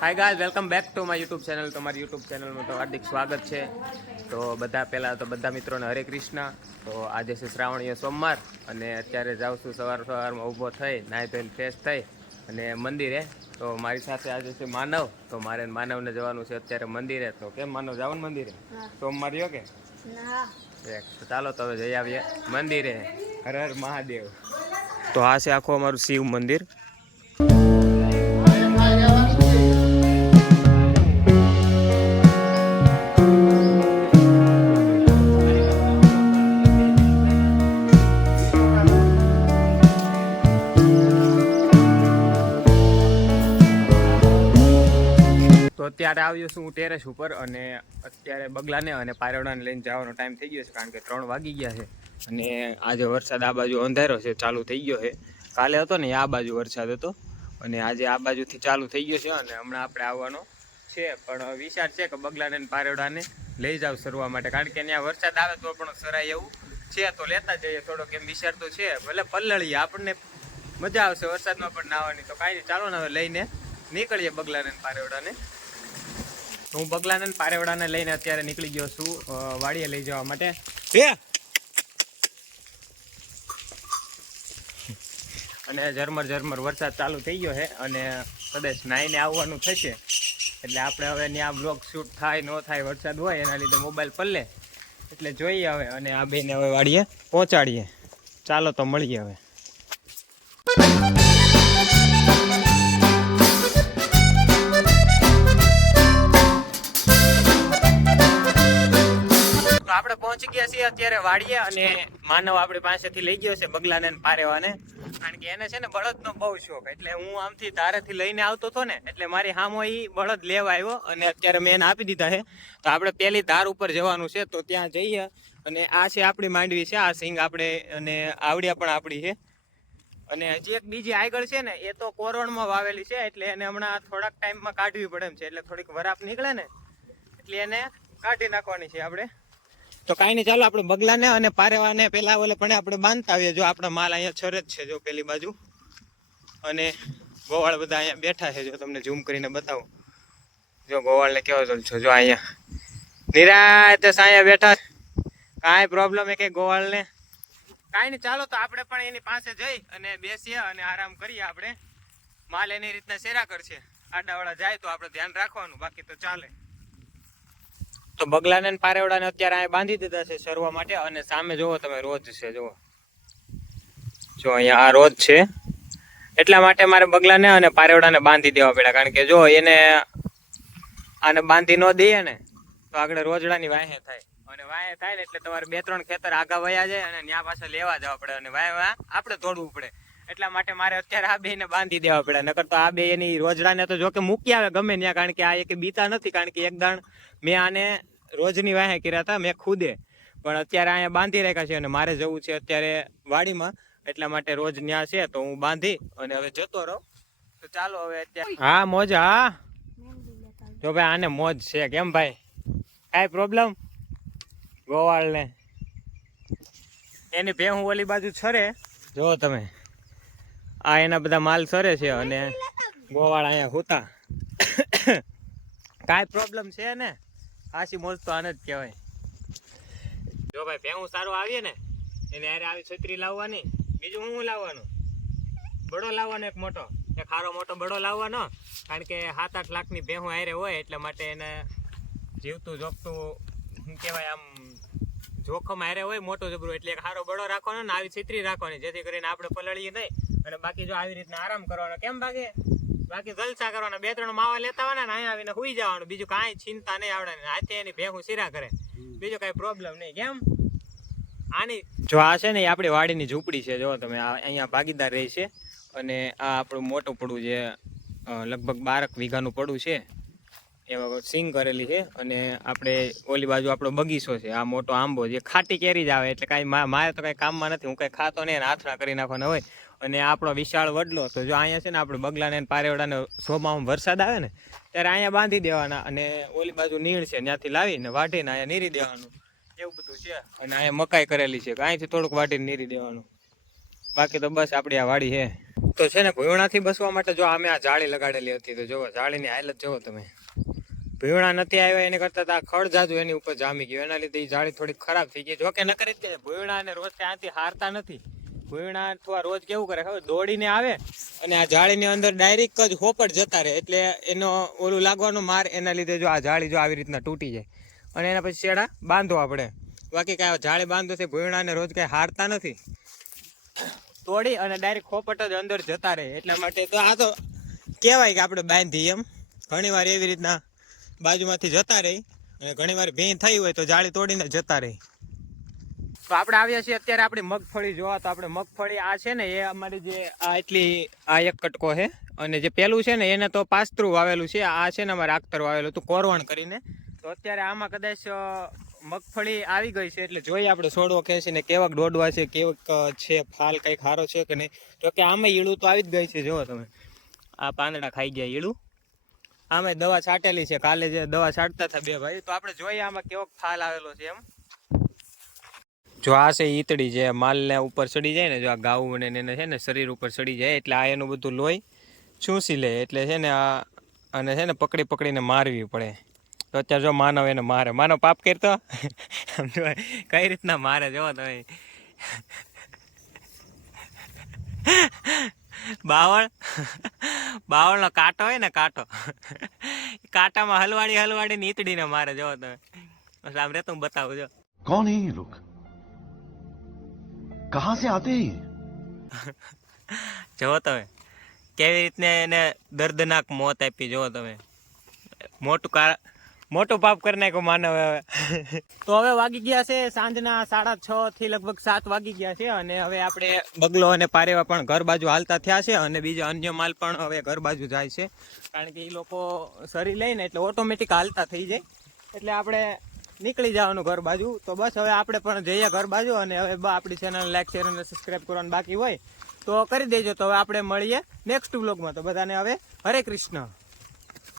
Hi guy welcome back to my YouTube channel તમારી YouTube ચેનલમાં તો હાર્દિક સ્વાગત છે. તો બધા પહેલાં તો બધા મિત્રોને હરે કૃષ્ણ. તો આજે છે શ્રાવણીય સોમવાર અને અત્યારે જાઉં છું સવાર સવારમાં ઊભો થઈ નાહી ધોઈને ફ્રેશ થઈ અને મંદિરે. તો મારી સાથે આજે છે માનવ. તો મારે માનવને જવાનું છે અત્યારે મંદિરે. તો કેમ માનવ જવાનું મંદિરે? સોમવાર રહ્યો કે? તો ચાલો તો જઈ આવીએ મંદિરે. હર હર મહાદેવ. તો આ છે આખું અમારું શિવ મંદિર. અત્યારે આવ્યો છું હું ટેરેસ ઉપર અને અત્યારે બગલાને અને પારેવડાને લઈને જવાનો ટાઈમ થઈ ગયો છે કારણ કે ત્રણ વાગી ગયા છે. અને આજે વરસાદ આ બાજુ અંધારો છે, ચાલુ થઈ ગયો છે. કાલે હતો ને, આ બાજુ વરસાદ હતો. અને આજે આ બાજુથી ચાલુ થઈ ગયો છે અને હમણાં આપણે આવવાનો છે. પણ વિચાર છે કે બગલાને અને પારેવડાને લઈ જાવ સરવા માટે. કારણ કે ત્યાં વરસાદ આવે તો પણ સરાય એવું છે, તો લેતા જઈએ. થોડોક એમ વિચાર તો છે. ભલે પલ્લળીએ આપણને મજા આવશે વરસાદમાં પણ નાહવાની. તો કાંઈ ચાલો ને હવે લઈને નીકળીએ બગલાને પારેવડાને. તો હું બગલાને પારેવડાને લઈને અત્યારે નીકળી ગયો છું વાડીએ લઈ જવા માટે. અને ઝરમર ઝરમર વરસાદ ચાલુ થઈ ગયો છે અને કદાચ નાઈને આવવાનું થશે. એટલે આપણે હવે ત્યાં બ્લોગ શૂટ થાય ન થાય વરસાદ હોય એના લીધે મોબાઈલ પલ્લે એટલે જોઈએ હવે અને આ બેને હવે વાડીએ પહોંચાડીએ. ચાલો તો મળીએ હવે. આપણે પહોંચી ગયા છીએ અત્યારે વાડીએ અને માનવ આપણી પાસેથી લઈ ગયો છે બગલાને પારેવાને. કારણ કે એને છે ને બળદનો બહુ શોખ, એટલે હું આમથી ધારેથી લઈને આવતો હતો ને, એટલે મારી હામો એ બળદ લેવા આવ્યો અને અત્યારે મેં એને આપી દીધા છે. તો આપણે પેલી ધાર ઉપર જવાનું છે, તો ત્યાં જઈએ અને આ છે આપણી માંડવી છે, આ સિંગ આપણે અને આવડિયા પણ આપણી છે. અને હજી એક બીજી આગળ છે ને, એ તો કોરણમાં વાવેલી છે, એટલે એને હમણાં થોડાક ટાઈમમાં કાઢવી પડે એમ છે, એટલે થોડીક વરાપ નીકળે ને, એટલે એને કાઢી નાખવાની છે આપણે. તો કાંઈ નહીં, ચાલો આપણે બગલાને અને પારેવાને પેલા ઓલે પણ આપણે બાંધતા આવીએ. જો આપણા માલ અહીંયા છરે જ છે, જો પેલી બાજુ. અને ગોવાળ બધા અહીંયા બેઠા છે, જો તમને ઝૂમ કરીને બતાવું. જો ગોવાળને કેવો ચાલ છો, જો અહીંયા. નિરાતે સાયા બેઠા કાંઈ પ્રોબ્લેમ એ કે ગોવાળને. કાંઈ નહીં, ચાલો તો આપણે પણ એની પાસે જઈ અને બેસીએ અને આરામ કરીએ આપણે. માલ એની રીતના શેરા કરશે. આડાવાળા જાય તો આપણે ધ્યાન રાખવાનું, બાકી તો ચાલે. તો બગલાને ને પારેવડાને અત્યારે અહીંયા બાંધી દીધા છે સરવા માટે અને સામે જોવો તમે, રોજ છે, જુઓ. જો અહીંયા આ રોજ છે. એટલા માટે મારે બગલાને અને પારેવડાને બાંધી દેવા પડ્યા, કારણ કે જો એને આને બાંધી ન દઈએ ને, તો આગળ રોજડાની વાહે થાય. અને વાહે થાય ને એટલે તમારે બે ત્રણ ખેતર આગા વયા જાય અને ત્યાં પાછા લેવા જવા પડે અને વાહે વાહ આપણે તોડવું પડે. એટલા માટે મારે અત્યારે આ બેને બાંધી દેવા પડે નકર તો આ બે એની રોજડાને તો જો કે મૂકી આવે ગમે ત્યાં, કારણ કે આ એક બીતા નથી, કારણ કે એક દાણ મેં આને રોજની વાહે કર્યા હતા, મેં ખુદે. પણ અત્યારે અહીંયા બાંધી રાખ્યા છે અને મારે જવું છે અત્યારે વાડીમાં, એટલા માટે રોજ ત્યાં છે, તો હું બાંધી અને હવે જતો રહું. તો ચાલો હવે અત્યારે હા, મોજ, હા. જો ભાઈ, આને મોજ છે. કેમ ભાઈ? કાંઈ પ્રોબ્લેમ ગોવાળને. એની ભેહું ઓલી બાજુ છરે. જો તમે. આ એના બધા માલ સરે છે અને ગોવાળ અહીંયા હોતા. કાંઈ પ્રોબ્લેમ છે ને? ખાસી મોજ તો આને જ કહેવાય. જો ભાઈ, ભેહું સારું આવીએ ને, એને હારે આવી છત્રી લાવવાની. બીજું હું લાવવાનું? બડો લાવવાનો એક મોટો. એક ખારો મોટો બડો લાવવાનો, કારણ કે સાત આઠ લાખની ભેહું હારે હોય એટલા માટે એને જીવતું, જોગતું શું કહેવાય આમ, જોખમ આયરે હોય, મોટો જબરો. એટલે એક સારો બડો રાખવાનો ને, આવી છત્રી રાખવાની, જેથી કરીને આપણે પલળીએ નહીં. અને બાકી જો આવી રીતના આરામ કરવાનો કેમ ભાગે બાકી જલસા કરવાના. બે ત્રણ માવા લેતા આવવાના ને અહીંયા આવીને સુઈ જવાનું. બીજું કાંઈ ચિંતા નહીં આવડે હાથે એની ભેગું સિરા કરે. બીજું કાંઈ પ્રોબ્લેમ નહીં. કેમ? આની જો આ છે ને એ આપણી વાડીની ઝૂંપડી છે. જો તમે અહીંયા ભાગીદાર રહી છે. અને આ આપણું મોટું પડું જે લગભગ બારક વીઘાનું પડું છે. એમાં સિંગ કરેલી છે અને આપણે ઓલી બાજુ આપણો બગીચો છે, આ મોટો આંબો જે ખાટી કેરી જ આવે એટલે કાંઈ મારે તો કાંઈ કામમાં નથી, હું કાંઈ ખાતો નહીં હાથના કરી નાખવાના હોય. અને આપણો વિશાળ વડલો તો જો અહીંયા છે ને આપણે બગલાને પારેવડાને સોમાં વરસાદ આવે ને, ત્યારે અહીંયા બાંધી દેવાના અને ઓલી બાજુ નીણ છે, ત્યાંથી લાવીને વાઢીને અહીંયા નીરી દેવાનું. એવું બધું છે. અને અહીંયા મકાઈ કરેલી છે, અહીંથી થોડુંક વાટીને નીરી દેવાનું. બાકી તો બસ આપણી આ વાડી છે. તો છે ને ભૂયણાથી બસવા માટે જો અમે આ જાળી લગાડેલી હતી, તો જોવો, જાળીની હાલત જોવો તમે. ભીવણા નથી આવ્યા, એને કરતા આ ખડ જાજુ એની ઉપર જામી ગયું. એના લીધે એ જાળી થોડી ખરાબ થઈ ગઈ જોકે ન કરી જ કે ભૂયણા ને રોજ ત્યાંથી હારતા નથી. ભૂયણા અથવા રોજ કેવું કરે ખબર? દોડીને આવે અને આ જાળીની અંદર ડાયરેક્ટ જ હોપટ જતા રહે. એટલે એનો ઓલું લાગવાનો માર એના લીધે જો આ જાળી જો આવી રીતના તૂટી જાય. અને એના પછી શેડા? બાંધો આપણે બાકી કાંઈ જાળી બાંધો છે ભૂયણાને રોજ કાંઈ હારતા નથી. તોડી અને ડાયરેક્ટ ખોપટ જ અંદર જતા રહે. એટલા માટે તો આ તો કહેવાય કે આપણે બાંધી એમ. ઘણીવાર એવી રીતના બાજુમાંથી જતા રહી. અને ઘણીવાર ભીં થઈ હોય તો જાળી તોડીને જતા રહી. તો આપણે આવ્યા છીએ અત્યારે આપણી મગફળી જોવા, તો આપણે મગફળી આ છે ને, એ અમારી જે આ એટલી, આ એક કટકો છે. અને જે પેલું છે ને, એને તો પાસ્ત્રું વાવેલું છે. આ છે ને અમારે આખતર વાવેલું હતું, કોરવણ કરીને. તો અત્યારે આમાં કદાચ મગફળી આવી ગઈ છે, એટલે જોઈએ આપણે છોડવો ખેંચીને કેવાક દોડવા છે, કેવક છે, ફાલ કંઈક સારો છે કે નહીં. તો કે આમાં ઈળું તો આવી જ ગઈ છે, જુઓ તમે. આ પાંદડા ખાઈ ગયા ઈળું. આમે દવા છાંટેલી છે. કાલે જે દવા છાંટતા હતા બે ભાઈ. તો આપણે જોઈએ આમાં કેવો ફાલ આવેલો છે એમ. જો આ છે ઈતડી જે માલને ઉપર ચડી જાય ને, જો આ ગાવું ને એને છે ને શરીર ઉપર ચડી જાય એટલે આ એનું બધું લોહી ચૂસી લે એટલે છે ને આ અને છે ને પકડી પકડીને મારવી પડે. તો અત્યારે જો માનવ એને મારે. માનવ પાપ કરતો? કઈ રીતના મારે? જો તમે. બાવળ? બાવળનો કાંટો હોય ને કાંટો. કાંટામાં હલવાડી હલવાડી નીતડીને મારે જો તમે. સામે તું બતાવું જો. કોણ હે લોક કહા સે આતે જો તમે કેવી રીતને એને દર્દનાક મોત આપી જો તમે. મોટું કારણ મોટું પાપ કરી નાખ્યું માનવ હવે. તો હવે વાગી ગયા છે સાંજના સાડા છ થી લગભગ સાત વાગી ગયા છે અને હવે આપણે બગલો અને પારેવા પણ ઘર બાજુ હાલતા થયા છે અને બીજા અન્ય માલ પણ હવે ઘર બાજુ જાય છે. કારણ કે એ લોકો સરી લઈને એટલે ઓટોમેટિક હાલતા થઈ જાય. એટલે આપણે નીકળી જવાનું ઘર બાજુ. તો બસ હવે આપણે પણ જઈએ ઘર બાજુ અને હવે આપણી ચેનલ લાઈક શેર અને સબસ્ક્રાઈબ કરવાનું બાકી હોય તો કરી દેજો. તો હવે આપણે મળીએ નેક્સ્ટ વ્લોગમાં તો બધાને હવે હરે કૃષ્ણ.